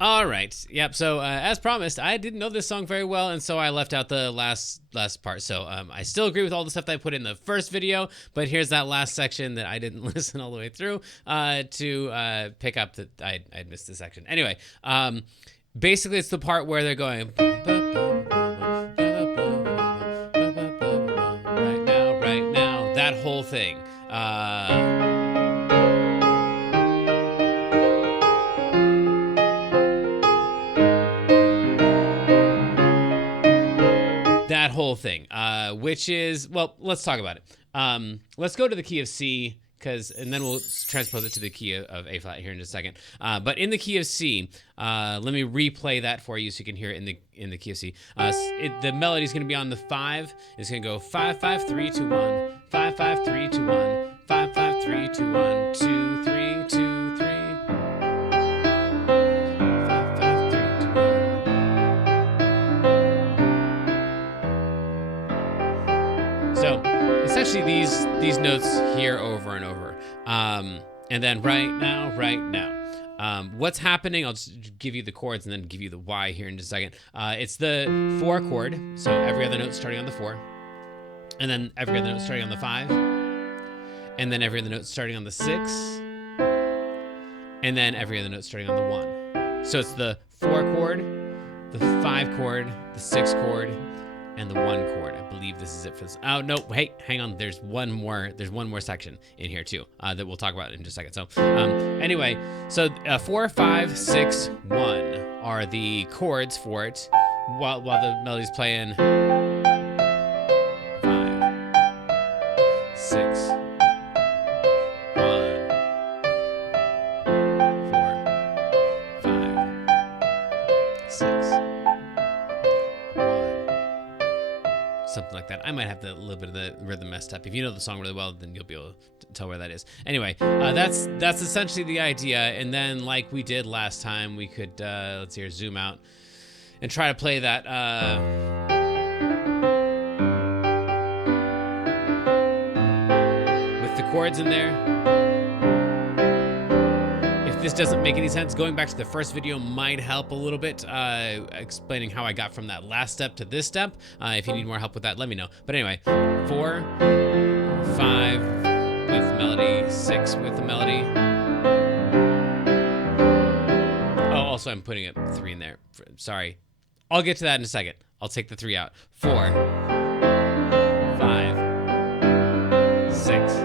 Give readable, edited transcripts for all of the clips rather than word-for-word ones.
All right. Yep. So as promised, I didn't know this song very well, and so I left out the last part. So I still agree with all the stuff that I put in the first video, but here's that last section that I didn't listen all the way through to pick up that I'd missed this section. Anyway, basically it's the part where they're going right now, that whole thing. That whole thing, which is, well, let's talk about it. Let's go to the key of C, and then we'll transpose it to the key of A flat here in just a second. But in the key of C, let me replay that for you so you can hear it in the key of C. The melody is going to be on the 5. It's going to go 5 5 3 2 1 5 5 3 2 1 5 5 3 2 1 2 3 2 3. So essentially these notes here over and over. And then right now. What's happening, I'll just give you the chords and then give you the why here in just a second. It's the 4 chord, so every other note starting on the 4. And then every other note starting on the 5. And then every other note starting on the 6. And then every other note starting on the 1. So it's the 4 chord, the 5 chord, the 6 chord, and the 1 chord. I believe this is it for this. Oh no, hey, hang on. There's one more section in here too that we'll talk about in just a second. So anyway, so 4, 5, 6, 1 are the chords for it while the melody's playing. 5, 6, 1, 4, 5, 6. Something like that. I might have a little bit of the rhythm messed up. If you know the song really well, then you'll be able to tell where that is. Anyway, that's essentially the idea. And then, like we did last time, we could let's see here, zoom out and try to play that. With the chords in there. If this doesn't make any sense, going back to the first video might help a little bit, explaining how I got from that last step to this step. If you need more help with that, let me know. But anyway, 4, 5 with melody, 6 with the melody. Oh, also I'm putting a 3 in there. Sorry. I'll get to that in a second. I'll take the 3 out. 4, 5, 6.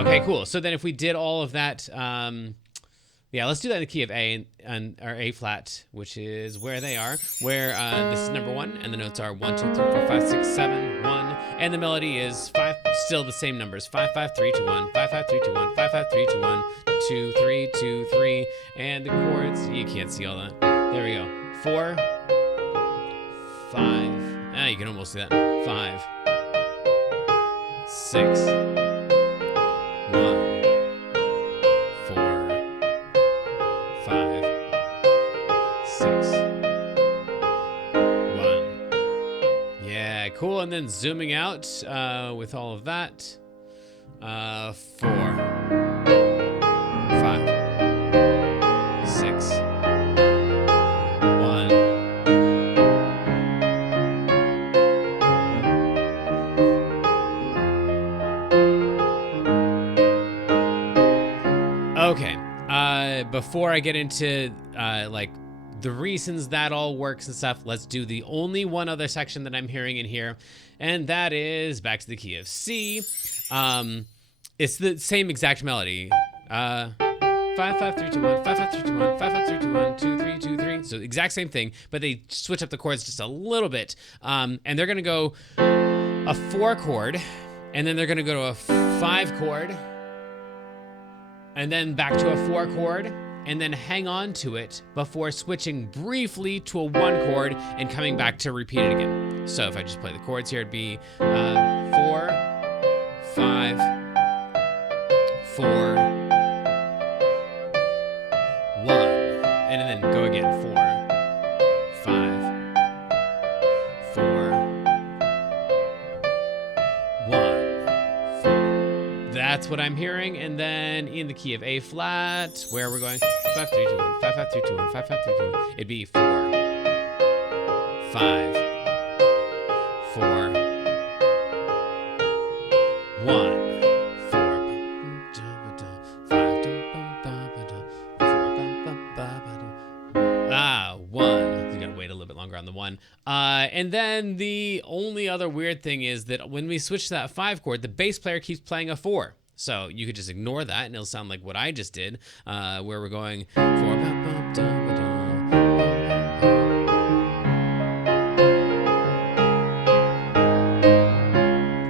Okay, cool. So then if we did all of that, yeah, let's do that in the key of A or A flat, which is where they are, where this is number 1, and the notes are 1, 2, 3, 4, 5, 6, 7, 1, and the melody is 5, still the same numbers, 5, 5, 3, 2, 1, 5, 5, 3, 2, 1, 5, 5, 3, 2, 1, 2, 3, 2, 3, and the chords, you can't see all that. There we go. 4, 5, you can almost see that. 5, 6, 1, 4, 5, 6, 1. Yeah, cool. And then zooming out with all of that. 4, 5, 6, 1. Okay, before I get into like the reasons that all works and stuff, let's do the only one other section that I'm hearing in here, and that is back to the key of C. It's the same exact melody. 5, 5, 3, 2, 1, 5, 5, 3, 2, 1, 5, 5, 3, 2, 1, 2, 3, 2, 3. So exact same thing, but they switch up the chords just a little bit. And they're gonna go a 4 chord, and then they're gonna go to a 5 chord, and then back to a 4 chord, and then hang on to it before switching briefly to a 1 chord and coming back to repeat it again. So if I just play the chords here, it'd be 4, 5, 4, 1, and then go again, 4, 5, 4, 1, 4. That's what I'm hearing. And then in the key of A flat, where we're going 5, 3, 2, 1, 5, 5, 3, 2, 1, 5, 5, 3, 2, 1. It'd be 4, 5, 4, 1. 1. You gotta wait a little bit longer on the 1. And then the only other weird thing is that when we switch to that 5 chord, the bass player keeps playing a 4. So you could just ignore that and it'll sound like what I just did, where we're going 4.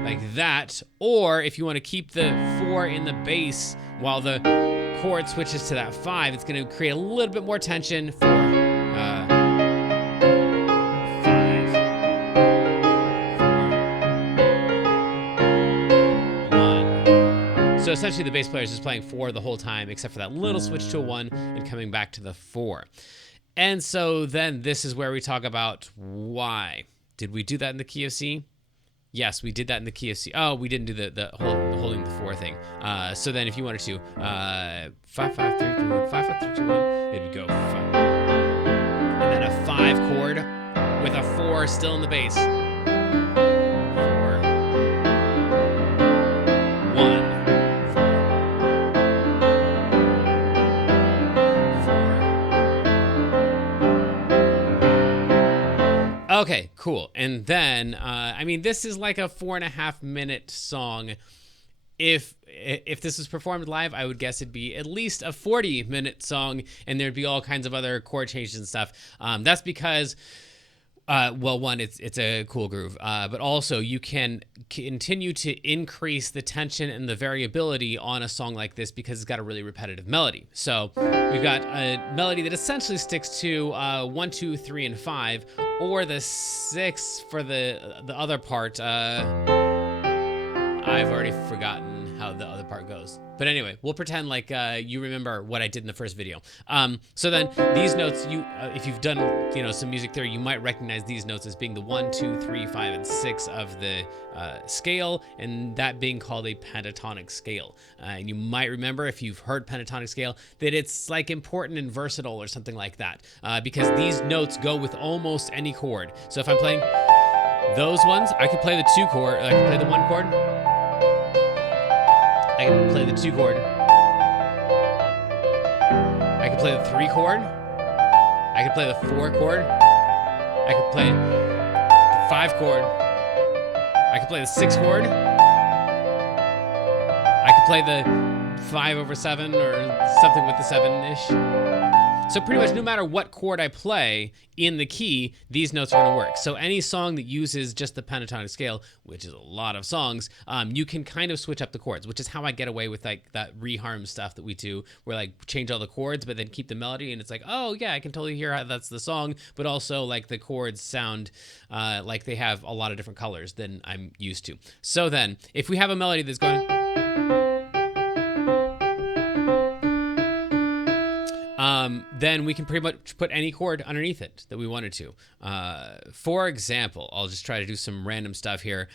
Like that. Or if you want to keep the 4 in the bass while the chord switches to that 5, it's going to create a little bit more tension for 5. So essentially the bass player is just playing 4 the whole time, except for that little switch to a 1 and coming back to the 4. And so then this is where we talk about why. Did we do that in the key of C? Yes, we did that in the key of C. Oh, we didn't do the holding the 4 thing. So then if you wanted to, 5, 5, 3, 2, 1, 5, 5, 3, 2, 1, it would go 5. And then a 5 chord with a 4 still in the bass. 4, 1. Okay, cool. And then, I mean, this is like a 4.5-minute song. If this was performed live, I would guess it'd be at least a 40-minute song, and there'd be all kinds of other chord changes and stuff. That's because, well, one, it's a cool groove, but also you can continue to increase the tension and the variability on a song like this because it's got a really repetitive melody. So we've got a melody that essentially sticks to 1, 2, 3, and 5, or the 6 for the other part. I've already forgotten how the other part goes. But anyway, we'll pretend like you remember what I did in the first video. So then these notes, if you've done some music theory, you might recognize these notes as being the 1, 2, 3, 5, and 6 of the scale, and that being called a pentatonic scale. And you might remember, if you've heard pentatonic scale, that it's like important and versatile or something like that, because these notes go with almost any chord. So if I'm playing those ones, I could play the 2 chord, I could play the 1 chord, I can play the 2 chord, I can play the 3 chord, I could play the 4 chord, I could play the 5 chord, I could play the 6 chord, I could play the 5/7 or something with the 7-ish. So pretty much no matter what chord I play in the key, these notes are going to work. So any song that uses just the pentatonic scale, which is a lot of songs, you can kind of switch up the chords, which is how I get away with like that reharm stuff that we do, where like change all the chords, but then keep the melody, and it's like, oh yeah, I can totally hear how that's the song, but also like the chords sound like they have a lot of different colors than I'm used to. So then, if we have a melody that's going, then we can pretty much put any chord underneath it that we wanted to. For example, I'll just try to do some random stuff here.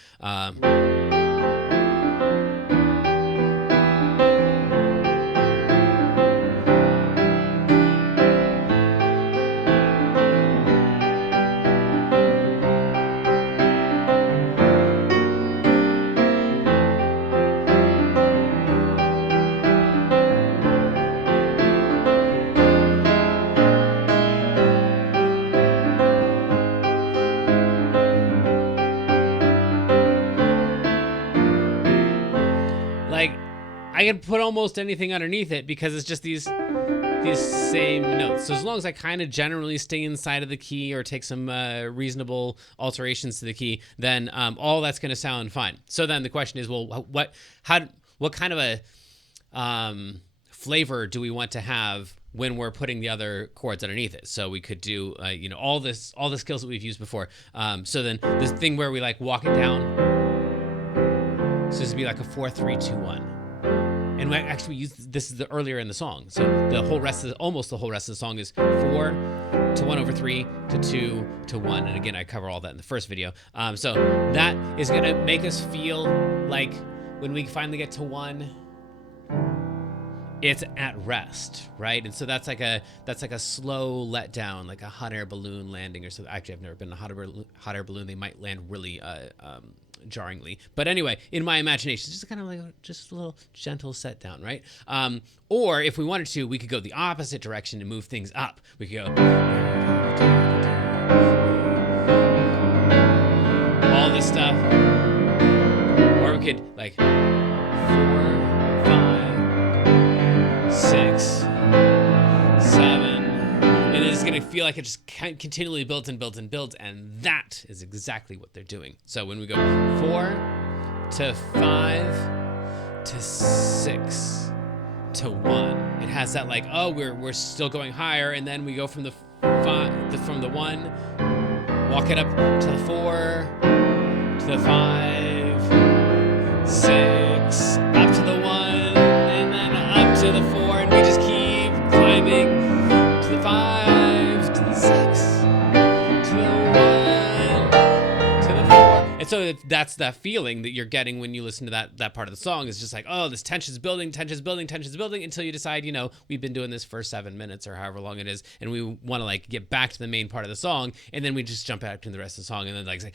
I can put almost anything underneath it because it's just these same notes. So as long as I kind of generally stay inside of the key or take some reasonable alterations to the key, then all that's going to sound fine. So then the question is, well, what kind of a flavor do we want to have when we're putting the other chords underneath it? So we could do all the skills that we've used before. So then this thing where we like walk it down. So this would be like a 4, 3, 2, 1. And we actually used this is the earlier in the song. So almost the whole rest of the song is 4 to 1/3 to 2 to 1. And again, I cover all that in the first video. So that is gonna make us feel like when we finally get to 1, it's at rest, right? And so that's like a slow letdown, like a hot air balloon landing or something. Actually, I've never been in a hot air balloon. They might land really jarringly, but anyway, in my imagination, just kind of like just a little gentle set down, right? Or if we wanted to, we could go the opposite direction and move things up. We could go all this stuff, or we could like 4, 5, 6, 7, and it's gonna feel like it just continually builds and builds and builds, and that is exactly what they're doing. So when we go 4 to 5 to 6 to 1, it has that like, oh, we're still going higher, and then we go from the 1, walk it up to the 4, to the 5, 6, up to the 1, and then up to the 4, and we just keep climbing to the 5, to the 6, to the 1, to the 4. And so that's that feeling that you're getting when you listen to that part of the song. Is just like, oh, this tension's building, tension's building, tension's building, until you decide, you know, we've been doing this for 7 minutes or however long it is, and we want to like get back to the main part of the song, and then we just jump back to the rest of the song, and then like say,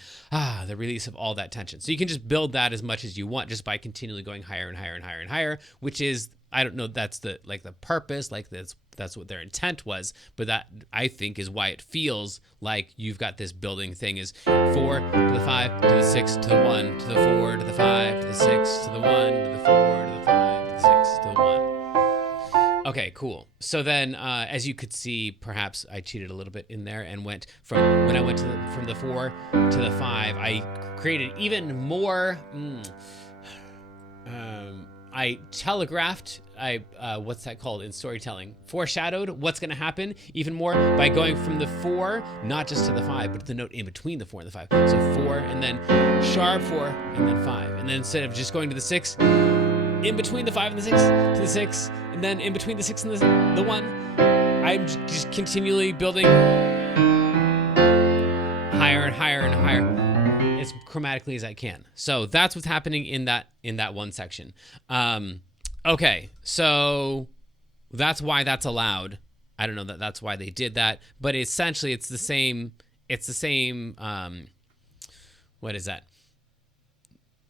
the release of all that tension. So you can just build that as much as you want just by continually going higher and higher and higher and higher, which is, I don't know, that's the purpose, like that's what their intent was, but that I think is why it feels like you've got this building thing is 4 to the 5 to the 6 to the 1 to the 4 to the 5 to the 6 to the 1 to the 4 to the 5 to the 6 to the 1. Okay, cool. So then, as you could see, perhaps I cheated a little bit in there and went from when I went from the 4 to the 5, I created even more. I telegraphed, what's that called in storytelling? Foreshadowed what's going to happen even more by going from the 4, not just to the 5, but the note in between the 4 and the 5. So 4, and then sharp 4, and then 5. And then instead of just going to the 6, in between the 5 and the 6, to the 6, and then in between the 6 and the 1, I'm just continually building higher and higher and higher, as chromatically as I can. So that's what's happening in that one section. Okay, so that's why that's allowed. I don't know that's why they did that, but essentially it's the same. What is that?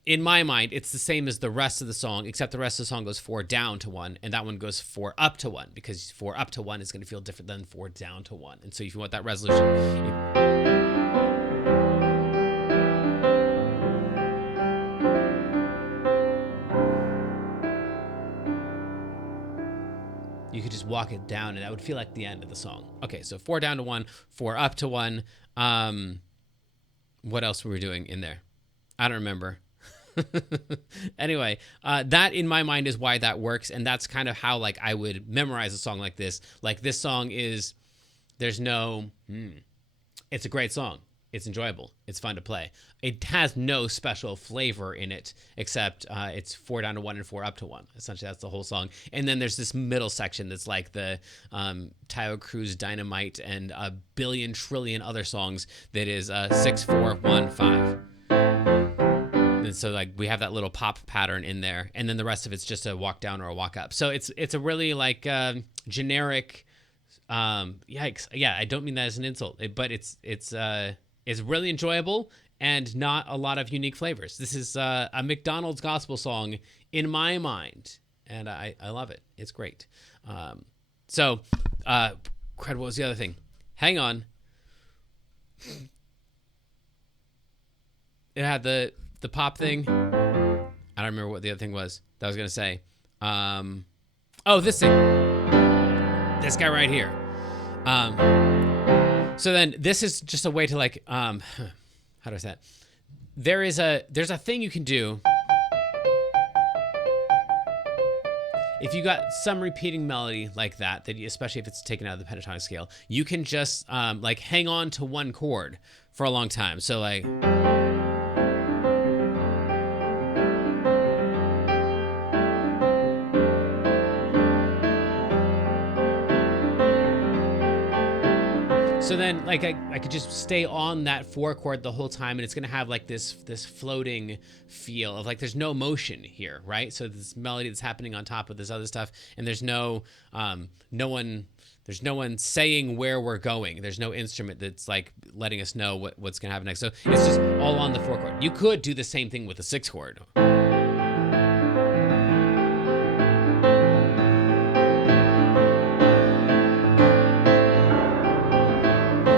In my mind, it's the same as the rest of the song, except the rest of the song goes 4 down to 1, and that one goes 4 up to 1, because 4 up to 1 is going to feel different than 4 down to 1. And so if you want that resolution, you could just walk it down, and that would feel like the end of the song. Okay, so 4 down to 1, 4 up to 1. What else were we doing in there? I don't remember. Anyway, that in my mind is why that works, and that's kind of how like I would memorize a song like this. Like this song is, there's no, it's a great song. It's enjoyable. It's fun to play. It has no special flavor in it, except it's 4 down to 1 and 4 up to 1. Essentially, that's the whole song. And then there's this middle section that's like the Tayo Cruz Dynamite and a billion trillion other songs that is 6, 4, 1, 5. And so like we have that little pop pattern in there, and then the rest of it's just a walk down or a walk up. So it's a really like generic. Yikes! Yeah, I don't mean that as an insult, but it's really enjoyable and not a lot of unique flavors. This is a McDonald's gospel song in my mind, and I love it. It's great. What was the other thing? Hang on. It had the pop thing. I don't remember what the other thing was that I was going to say. This thing. This guy right here. So then this is just a way to like, how do I say that? There's a thing you can do. If you got some repeating melody like that especially if it's taken out of the pentatonic scale, you can just like hang on to one chord for a long time. So like, So then, like, I could just stay on that 4 chord the whole time, and it's gonna have like this floating feel of like there's no motion here, right? So this melody that's happening on top of this other stuff, and there's no one saying where we're going. There's no instrument that's like letting us know what's gonna happen next. So it's just all on the 4 chord. You could do the same thing with the 6 chord.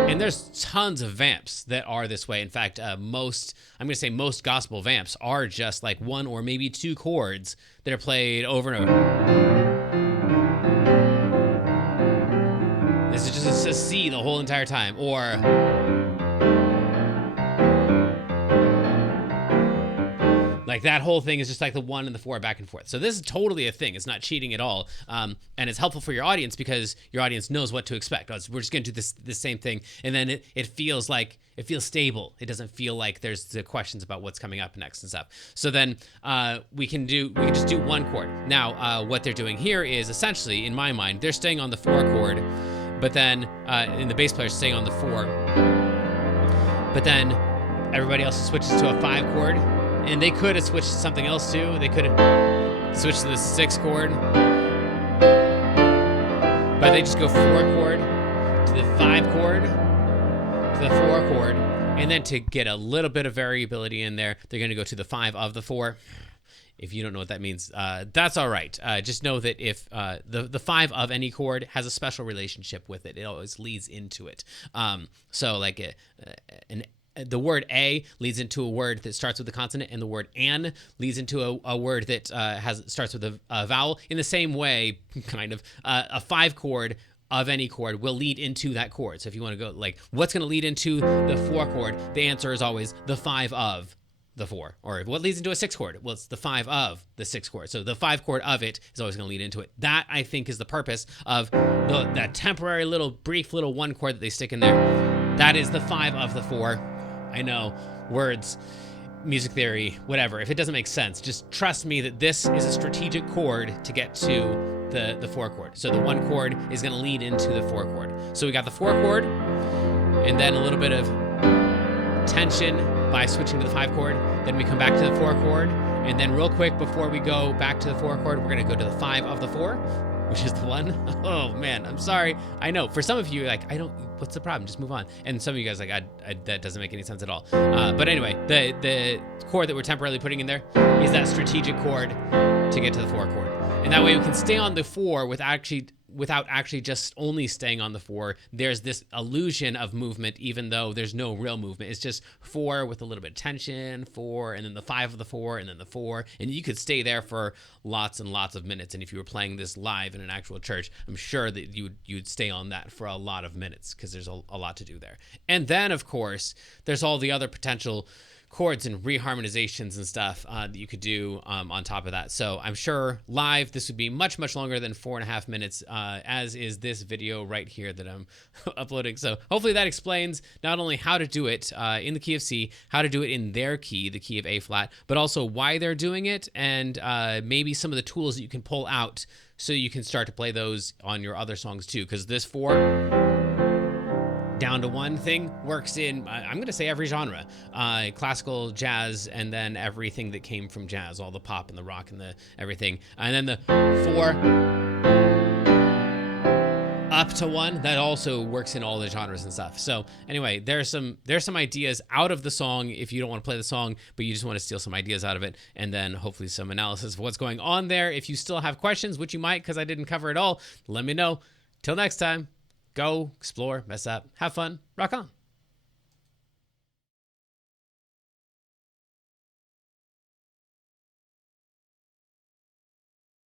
And there's tons of vamps that are this way. In fact, I'm going to say most gospel vamps are just like 1 or maybe 2 chords that are played over and over. This is just a C the whole entire time, or like that whole thing is just like the 1 and the 4 back and forth. So this is totally a thing. It's not cheating at all. And it's helpful for your audience because your audience knows what to expect. We're just going to do this same thing. And then it feels stable. It doesn't feel like there's the questions about what's coming up next and stuff. So then we can just do 1 chord. Now, what they're doing here is essentially, in my mind, they're staying on the 4 chord, but then in the bass player is staying on the 4. But then everybody else switches to a 5 chord. And they could have switched to something else too. They could have switched to the 6 chord. But they just go 4 chord to the 5 chord to the 4 chord. And then to get a little bit of variability in there, they're going to go to the 5 of the 4. If you don't know what that means, that's all right. Just know that if the 5 of any chord has a special relationship with it, it always leads into it. So like the word A leads into a word that starts with a consonant, and the word an leads into a word that starts with a vowel. In the same way, kind of, a 5 chord of any chord will lead into that chord. So if you want to go like, what's going to lead into the 4 chord? The answer is always the 5 of the 4. Or what leads into a 6 chord? Well, it's the 5 of the 6 chord. So the 5 chord of it is always going to lead into it. That, I think, is the purpose of that temporary brief little 1 chord that they stick in there. That is the 5 of the 4. I know, words, music theory, whatever. If it doesn't make sense, just trust me that this is a strategic chord to get to the 4 chord. So the 1 chord is going to lead into the 4 chord. So we got the 4 chord, and then a little bit of tension by switching to the 5 chord. Then we come back to the 4 chord, and then real quick before we go back to the 4 chord, we're going to go to the 5 of the 4, which is the 1. Oh man, I'm sorry. I know for some of you, like, what's the problem? Just move on. And some of you guys, like, that doesn't make any sense at all. But anyway, the chord that we're temporarily putting in there is that strategic chord to get to the 4 chord. And that way we can stay on the 4 without actually just only staying on the 4. There's this illusion of movement, even though there's no real movement. It's just 4 with a little bit of tension, 4, and then the 5 of the 4, and then the 4. And you could stay there for lots and lots of minutes. And if you were playing this live in an actual church, I'm sure that you'd stay on that for a lot of minutes because there's a lot to do there. And then, of course, there's all the other potential chords and reharmonizations and stuff that you could do on top of that. So I'm sure live this would be much, much longer than 4.5 minutes, as is this video right here that I'm uploading. So hopefully that explains not only how to do it in the key of C, how to do it in their key, the key of A flat, but also why they're doing it, and maybe some of the tools that you can pull out so you can start to play those on your other songs too. Because this 4 down to 1 thing works in, I'm going to say, every genre, classical, jazz, and then everything that came from jazz, all the pop and the rock and the everything. And then the 4 up to 1, that also works in all the genres and stuff. So anyway, there's some ideas out of the song if you don't want to play the song, but you just want to steal some ideas out of it, and then hopefully some analysis of what's going on there. If you still have questions, which you might because I didn't cover it all, let me know. Till next time. Go, explore, mess up, have fun, rock on.